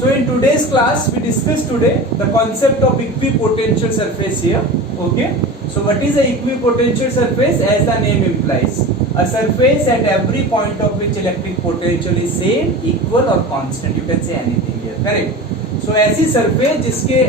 So in today's class, we discussed today the concept of equipotential surface here. Okay. So what is a equipotential surface? As the name implies, a surface at every point of which electric potential is same, equal or constant. You can say anything here. Correct. So ऐसी surface जिसके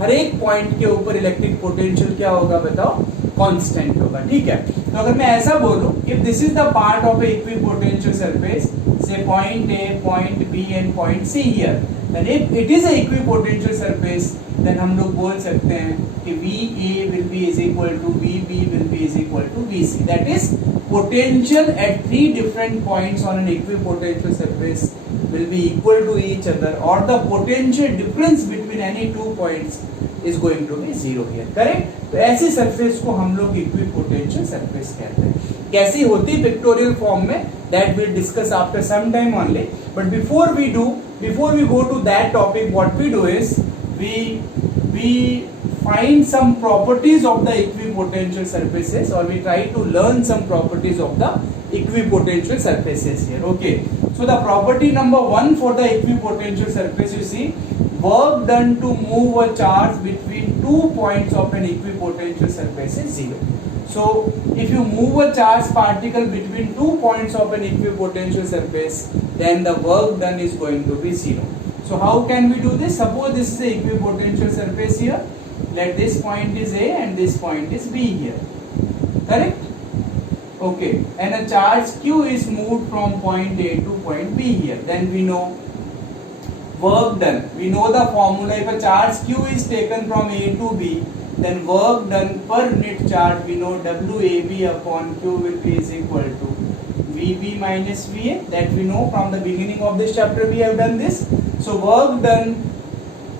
हर एक point के ऊपर electric potential क्या होगा बताओ, constant होगा. ठीक है. तो अगर मैं ऐसा बोलूं, if this is the part of a equipotential surface, say point A, point B and point C here, then if it is a equipotential surface, then हम लोग बोल सकते हैं कि VA will be is equal to VB will be is equal to VC. That is, potential at three different points on an equipotential surface will be equal to each other, or the potential difference between any two points is going to be zero here. Correct? तो ऐसी surface को हम लोग equipotential surface कहते हैं. कैसी होती pictorial form में, that we'll discuss after some time only. But before we go to that topic, what we do is we find some properties of the equipotential surfaces, or we try to learn some properties of the equipotential surfaces here. Okay. So the property number 1 for the equipotential surface, you see, work done to move a charge between 2 points of an equipotential surface is 0. So if you move a charged particle between 2 points of an equipotential surface, then the work done is going to be 0. So how can we do this? Suppose this is a equipotential surface here. Let this point is A and this point is B here. Correct? Okay. And a charge Q is moved from point A to point B here. Then we know work done. We know the formula. If a charge Q is taken from A to B, then work done per unit charge, we know WAB upon Q will be is equal to VB minus VA. That we know from the beginning of this chapter we have done this. So work done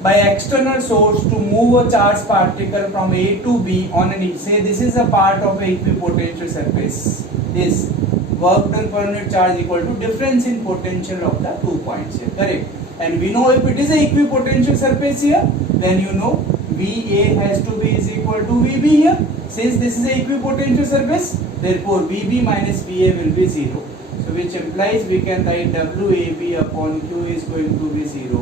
by external source to move a charged particle from A to B on an, say this is a part of a equipotential surface. This work done per unit charge equal to difference in potential of the 2 points here. Correct? And we know if it is a equipotential surface here, then you know VA has to be is equal to VB here. Since this is a equipotential surface, therefore VB minus VA will be 0. So which implies we can write WAB upon Q is going to be 0,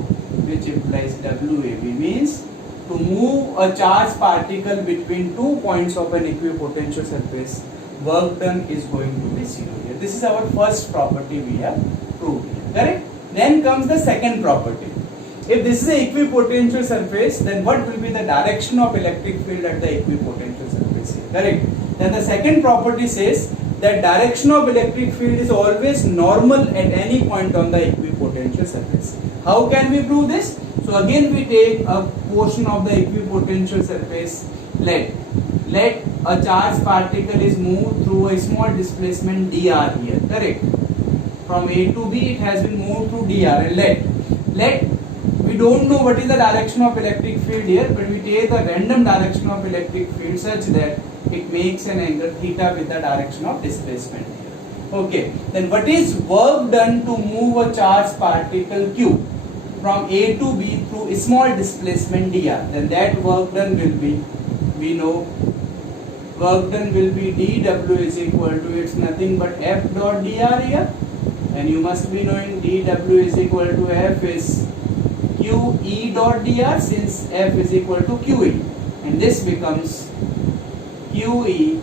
which implies WAB means to move a charged particle between 2 points of an equipotential surface, work done is going to be 0 here. This is our first property we have proved here. Correct? Then comes the second property. If this is a equipotential surface, then what will be the direction of electric field at the equipotential surface here? Correct? Then the second property says that direction of electric field is always normal at any point on the equipotential surface. How can we prove this? So again we take a portion of the equipotential surface. Let a charged particle is moved through a small displacement dr here. Correct? From A to B it has been moved through dr. And let we don't know what is the direction of electric field here, but we take the random direction of electric field such that it makes an angle theta with the direction of displacement here. Okay. Then what is work done to move a charged particle Q from A to B through a small displacement dr? Then that work done will be, we know work done will be dW is equal to, it's nothing but F dot dr here, and you must be knowing dW is equal to F is QE dot dr, since F is equal to QE, and this becomes QE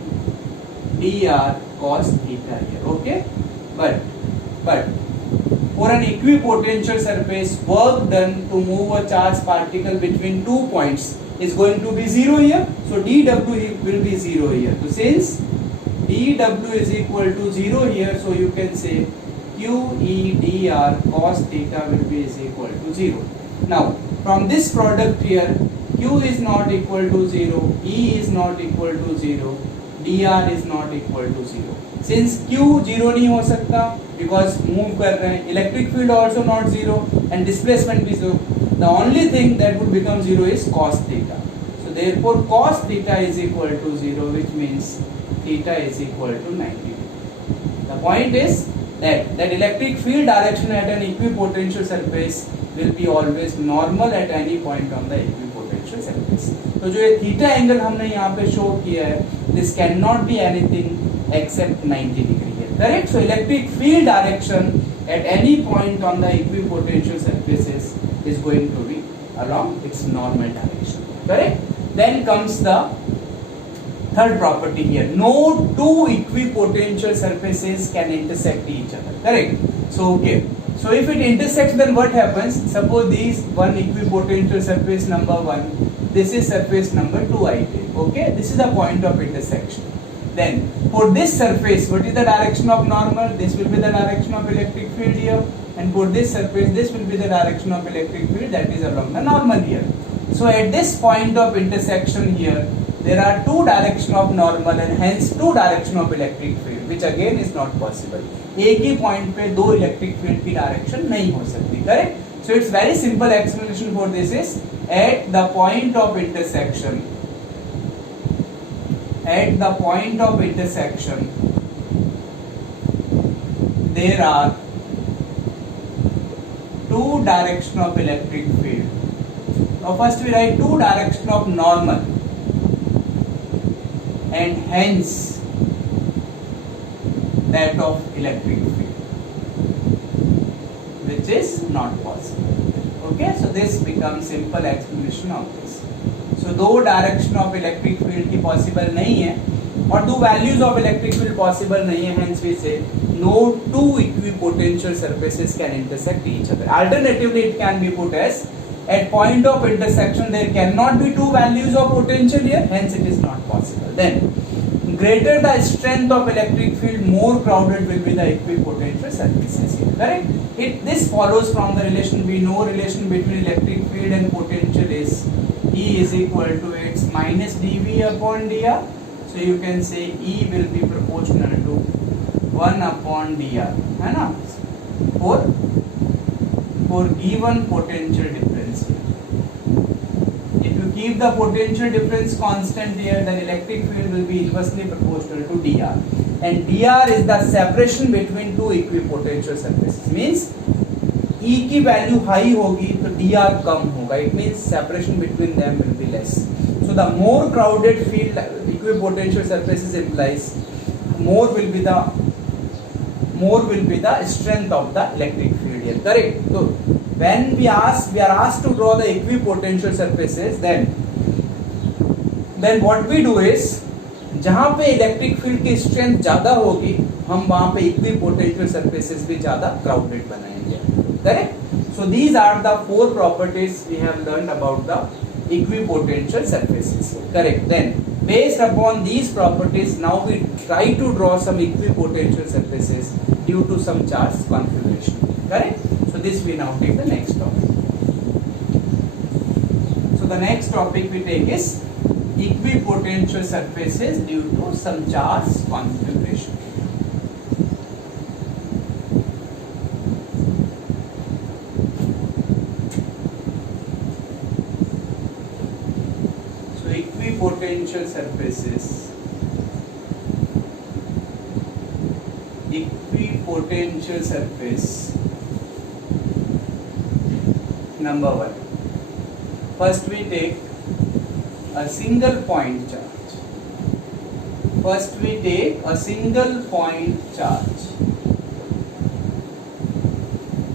dr cos theta here. Okay, but for an equipotential surface, work done to move a charged particle between 2 points is going to be 0 here. So dW will be 0 here. So since dW is equal to 0 here, so you can say QE dr cos theta will be is equal to 0. Now from this product here, Q is not equal to 0, E is not equal to 0, dr is not equal to 0. Since Q 0 नहीं हो सकता because move कर रहे हैं, electric field also not 0 and displacement भी 0. The only thing that would become 0 is cos theta. So therefore cos theta is equal to 0, which means theta is equal to 90. The point is that electric field direction at an equipotential surface will be always normal at any point on the equipotential surface. तो जो ये theta angle हमने यहाँ पे show किया है, this cannot be anything except 90 degree here. Correct? So electric field direction at any point on the equipotential surfaces is going to be along its normal direction. Correct? Then comes the third property here. No two equipotential surfaces can intersect each other. Correct? So okay. So if it intersects, then what happens? Suppose these one equipotential surface number 1, this is surface number 2 I take. Okay? This is the point of intersection. Then for this surface, what is the direction of normal? This will be the direction of electric field here. And for this surface, this will be the direction of electric field that is along the normal here. So at this point of intersection here, there are two direction of normal and hence two direction of electric field, which again is not possible. एक ही point पे दो electric field की direction नहीं हो सकती. Correct? So it's very simple explanation for this is at the point of intersection. At the point of intersection, there are two direction of electric field. Now first we write two direction of normal and hence that of electric field, which is not possible. Okay, so this becomes simple explanation of this. So दो direction of electric field की possible नहीं है और दो values of electric field possible नहीं है, hence we say no two equipotential surfaces can intersect each other. Alternatively, it can be put as at point of intersection there cannot be two values of potential here, hence it is not possible. Then greater the strength of electric field, more crowded will be the equipotential surfaces here. Correct? This follows from the relation. We know relation between electric field and potential is E is equal to its minus dV upon dr. So you can say E will be proportional to 1 upon dr. है ना? For given potential difference. If you keep the potential difference constant here, then electric field will be inversely proportional to dr. And dr is the separation between two equipotential surfaces. Means E की value high होगी तो dr कम होगा. It means separation between them will be less. So the more crowded field equipotential surfaces implies more will be the strength of the electric field here. Correct? So when we are asked to draw the equipotential surfaces, then what we do is जहाँ पे electric field की strength ज्यादा होगी हम वहाँ पे equipotential surfaces भी ज्यादा क्राउडेड बनाएंगे. Correct? So these are the four properties we have learned about the equipotential surfaces. Correct? Then based upon these properties, now we try to draw some equipotential surfaces due to some charge configuration. Correct? So this we now take the next topic. So the next topic we take is equipotential surfaces due to some charge configuration. So equipotential surfaces. Equipotential surface number 1. First we take a single point charge. First we take a single point charge.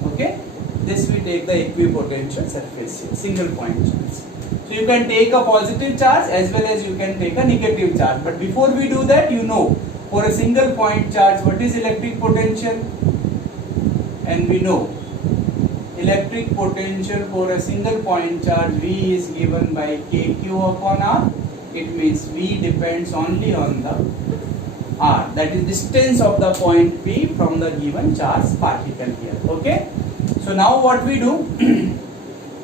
Okay? This we take the equipotential surface here, single point charge. So you can take a positive charge as well as you can take a negative charge. But before we do that, you know, for a single point charge, what is electric potential? And we know electric potential for a single point charge V is given by kq upon r. It means V depends only on the r, that is distance of the point P from the given charge particle here. Okay? So now what we do,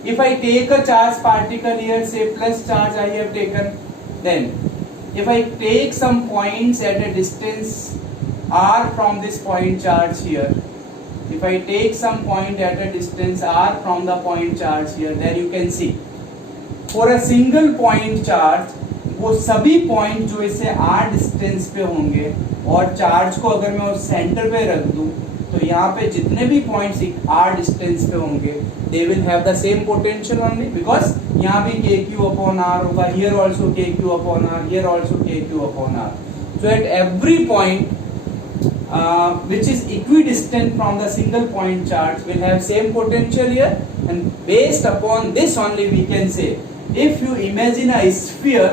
if I take a charge particle here, say plus charge I have taken, then if I take some points at a distance r from this point charge here, if I take some point at a distance r from the point charge here, then you can see for a single point charge वो सभी point जो इससे r distance पे होंगे और charge को अगर मैं उस सेंटर पे रख दूं तो यहाँ पे जितने भी पॉइंट्स r डिस्टेंस पे होंगे they will have the same potential only because यहाँ भी kq upon r होगा, here also kq upon r, here also kq upon r. So at every point which is equidistant from the single point charge will have same potential here, and based upon this only we can say, if you imagine a sphere,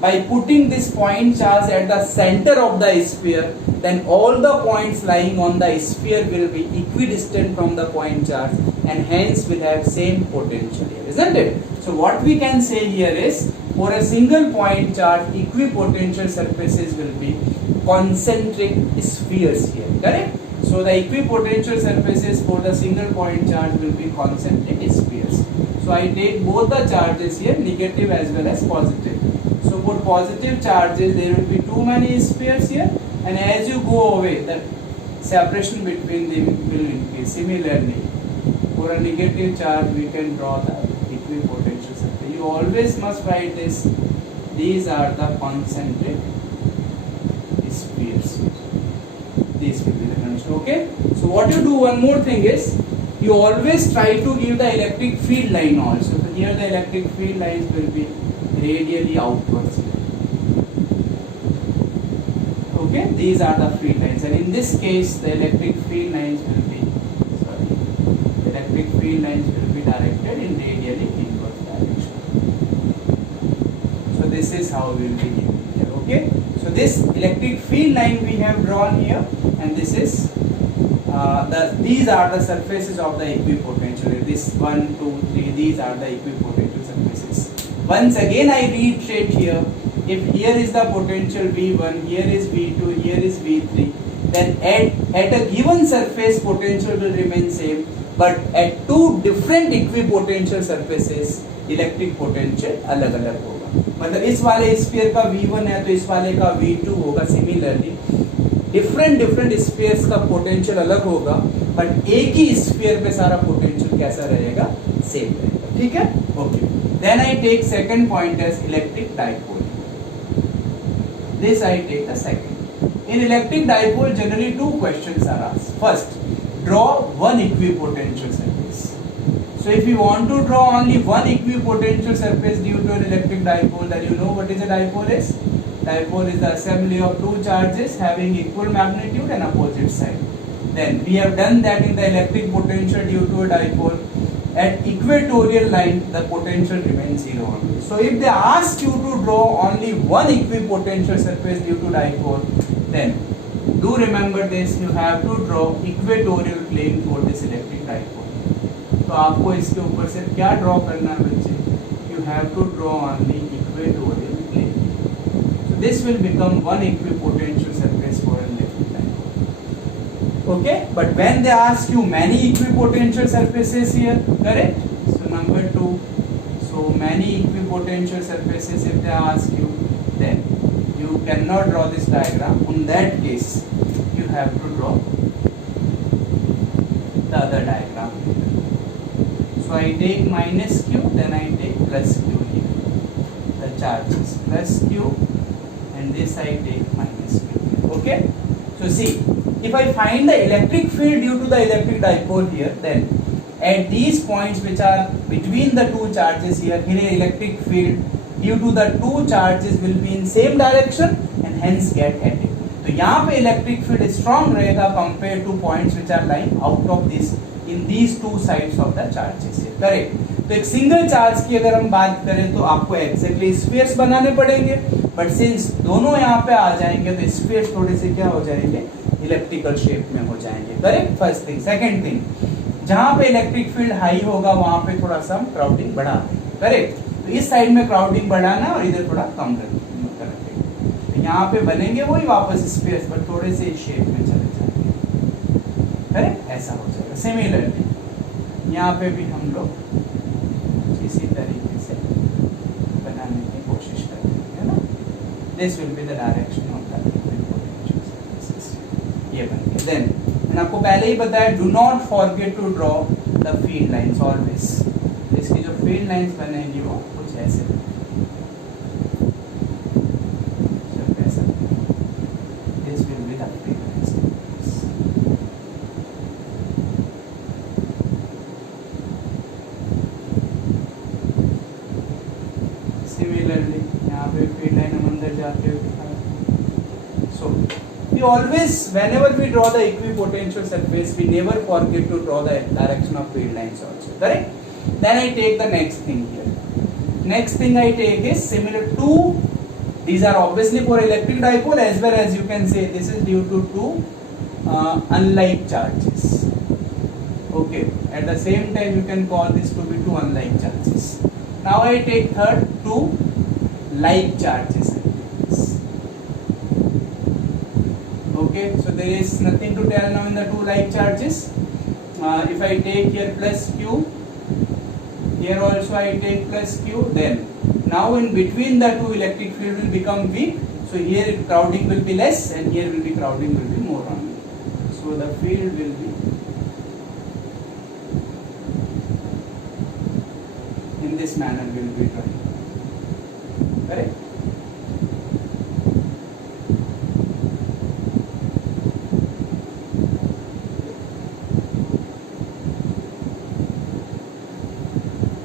by putting this point charge at the center of the sphere, then all the points lying on the sphere will be equidistant from the point charge and hence will have same potential here, isn't it? So what we can say here is, for a single point charge, equipotential surfaces will be concentric spheres here, correct? So the equipotential surfaces for the single point charge will be concentric spheres. So I take both the charges here, negative as well as positive. So for positive charges there will be too many spheres here, and as you go away the separation between them will increase. Similarly, for a negative charge we can draw the equipotential surface. You always must write this. These are the concentric spheres. These will be the condition. Okay. So what you do, one more thing is, you always try to give the electric field line also. So here the electric field lines will be radially outwards. Okay, these are the field lines, and in this case the electric field lines will be directed in radially inverse direction. So this is how we will be giving here. Okay, so this electric field line we have drawn here, and this is these are the surfaces of the equipotential. This 1, 2, 3, these are the equipotential surfaces. Once again I reiterate here, if here is the potential V1, here is V2, here is V3, then at a given surface potential will remain same, but at two different equipotential surfaces electric potential अलग अलग होगा. मतलब इस वाले sphere का V1 है तो इस वाले का V2 होगा. सिमिलरली डिफरेंट स्फीयर्स का पोटेंशियल अलग होगा, बट एक ही स्फीयर पे सारा पोटेंशियल कैसा रहेगा, सेम रहेगा. ठीक है, okay. Then I take second point as electric dipole. This I take the second. In electric dipole, generally two questions are asked. First, draw one equipotential surface. So if you want to draw only one equipotential surface due to an electric dipole, then you know what is a dipole is. Dipole is the assembly of two charges having equal magnitude and opposite side. Then we have done that in the electric potential due to a dipole. At equatorial line, the potential remains zero only. So if they ask you to draw only one equipotential surface due to dipole, then do remember this, you have to draw equatorial plane for this electric dipole. तो आपको इसके ऊपर से क्या draw करना है बच्चे? You have to draw only equatorial plane. So this will become one equipotential surface for an electric dipole. Okay, but when they ask you many equipotential surfaces here, correct? So number 2, so many equipotential surfaces if they ask you, then you cannot draw this diagram. In that case, you have to draw the other diagram here. So I take minus q, then I take plus q here. The charges plus q, and this I take minus q. Okay. So see, if I find the electric field due to the electric dipole here, then at these points which are between the two charges here, electric field due to the two charges will be in same direction and hence get added. तो यहाँ पे electric field strong रहेगा compared to points which are lying out of this in these two sides of the charges here. Correct. तो एक single charge की अगर हम बात करें तो आपको एक्जेक्टली स्फीयर्स बनाने पड़ेंगे, बट सिंस दोनों यहाँ पे आ जाएंगे तो स्फीयर्स थोड़े से क्या हो जाएंगे, इलेक्ट्रिकल शेप में हो जाएंगे. Correct, first thing. Second thing, जहाँ पे इलेक्ट्रिक फील्ड हाई होगा वहां पे थोड़ा सा हम क्राउडिंग बढ़ा देंगे. करेक्ट. तो इस साइड में क्राउडिंग बढ़ाना और इधर थोड़ा कम कर देंगे. तो यहाँ पे बनेंगे वही वापस स्पेस, बट थोड़े से शेप में चले जाएंगे. करेक्ट, ऐसा हो जाएगा. सिमिलरली यहाँ पे भी हम लोग इसी तरीके से बनाने की कोशिश करेंगे, है ना. This will be the direction of the equipotential surfaces. ये बन गया. देन मैंने आपको पहले ही बताया, do not forget to draw the field lines always. इसकी जो फील्ड लाइंस बनेगी वो कुछ ऐसे बनेगी. This will be the field lines. Similarly यहाँ पे फील्ड लाइन हम अंदर जाते हुए दिखाएं. सो we always, whenever we draw the equipotential surface, we never forget to draw the direction of field lines also. Correct? Then I take the next thing here. Next thing I take is similar to, these are obviously for electric dipole, as well as you can say this is due to two unlike charges. Okay, at the same time you can call this to be two unlike charges. Now I take third, two like charges. Okay, so there is nothing to tell now in the two like charges. If I take here plus q, here also I take plus q, then now in between the two electric field will become weak. So here crowding will be less and here will be crowding will be more only. So the field will be in this manner will be drawing. Correct?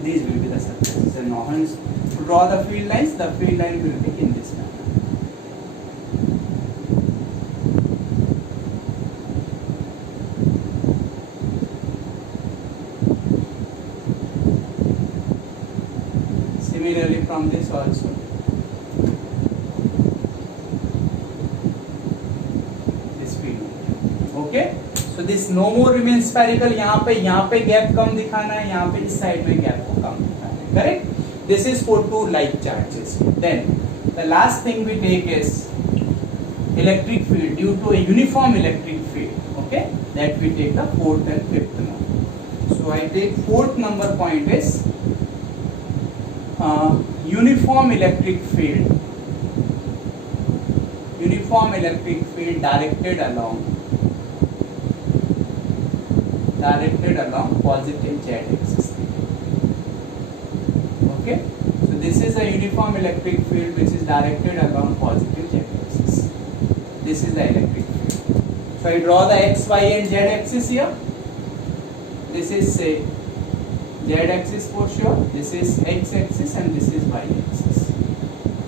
These will be the surfaces, and now hence to draw the field line will be in this manner. Similarly from this also. This field. Okay? So this no more remains spherical. यहाँ पे gap कम दिखाना है, यहाँ पे इस side में gap को कम दिखाना है. Correct? This is for two like charges. Then the last thing we take is electric field due to a uniform electric field. Okay? That we take the fourth and fifth number. So I take fourth number point is uniform electric field. Uniform electric field directed along positive z axis. Okay, so this is a uniform electric field which is directed along positive z axis. This is the electric field. So I draw the x, y and z axis here. This is say z axis for sure, this is x axis and this is y axis.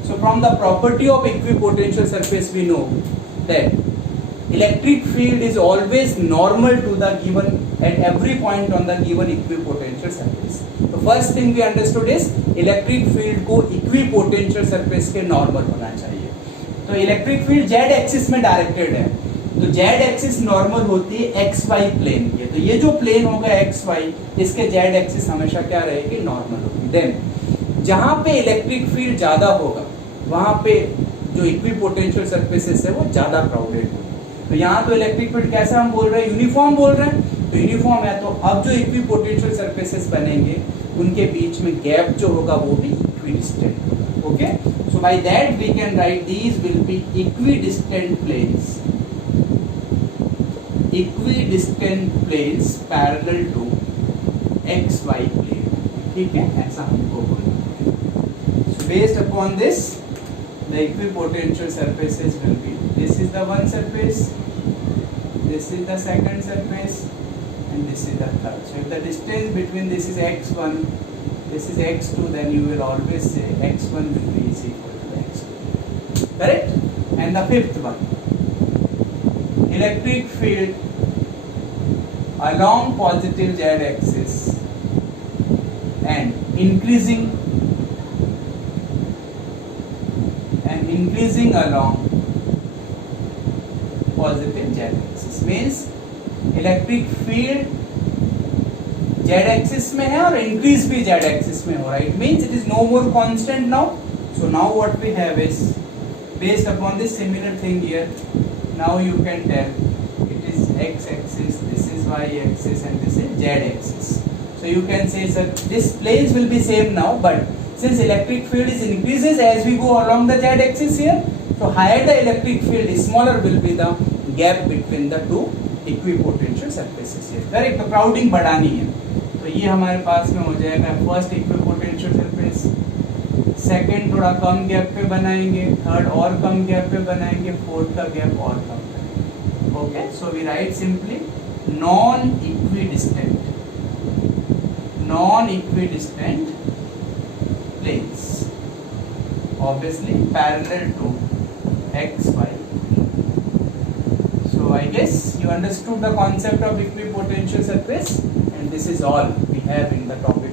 So from the property of equipotential surface we know that electric field is always normal to the given at every point on the given equipotential surface. The first thing we understood is electric field को equipotential surface के normal होना चाहिए. तो electric field z axis में directed है, तो z axis normal होती है xy plane के. तो ये जो plane होगा xy, इसके z axis हमेशा क्या रहेगी, normal होगी. Then जहाँ पे electric field ज़्यादा होगा, वहाँ पे जो equipotential surfaces है वो ज़्यादा crowded होगी. तो यहाँ तो इलेक्ट्रिक फील्ड कैसा हम बोल रहे हैं, यूनिफॉर्म बोल रहे हैं. तो यूनिफॉर्म है, तो अब जो इक्विपोटेंशियल सरफेसेस बनेंगे उनके बीच में गैप जो होगा वो भी इक्विडिस्टेंट होगा. Okay, so by that we can write these will be equidistant planes. Equidistant planes parallel to x y plane. ठीक है, ऐसा हमको बोलना है. So based upon this the equipotential surfaces will be, this is the one surface, this is the second surface and this is the third. So if the distance between this is x1, this is x2, then you will always say x1 will be is equal to x2. Correct? And the fifth one, electric field along positive z axis and increasing along positive z axis means electric field z axis में है और increase भी z axis में हो रहा है. It means it is no more constant now. So now what we have is, based upon this similar thing here, now you can tell it is x axis, this is y axis and this is z axis. So you can say, sir, this planes will be same now, but since electric field is increases as we go along the z axis here, so higher the electric field, smaller will be the gap between the two equipotential surfaces here. Correct? तो crowding बढ़ानी है, तो ये हमारे पास में हो जाएगा first equipotential surface, second थोड़ा कम गैप पे बनाएंगे, थर्ड और कम गैप पे बनाएंगे, फोर्थ का गैप और कम करेंगे. Okay, so we write simply non equidistant planes, obviously parallel to xy. So I guess you understood the concept of equipotential surface, and this is all we have in the topic